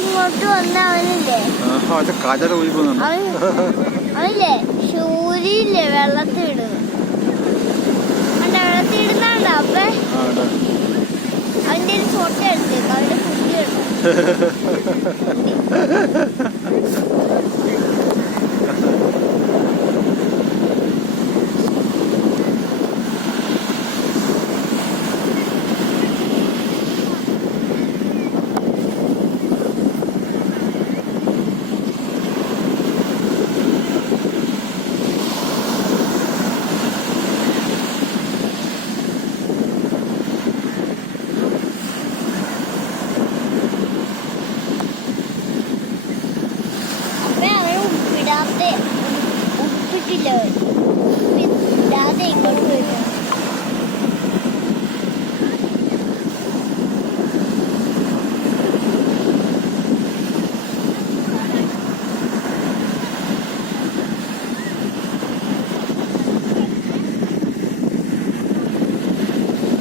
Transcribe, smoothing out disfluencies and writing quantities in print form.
ഇങ്ങോട്ട് വന്ന അവനില്ലേ അവനില്ലേ ശൂരിയില്ലേ വെള്ളത്തിടുന്നു വെള്ളത്തിടുന്നുണ്ടോ അപ്പ അവന്റെ ഒരു ഫോട്ടോ എടുത്തേക്ക് അവന്റെ കുട്ടി ഉപ്പിട്ടില്ല ഇടാതെ ഇങ്ങോട്ട്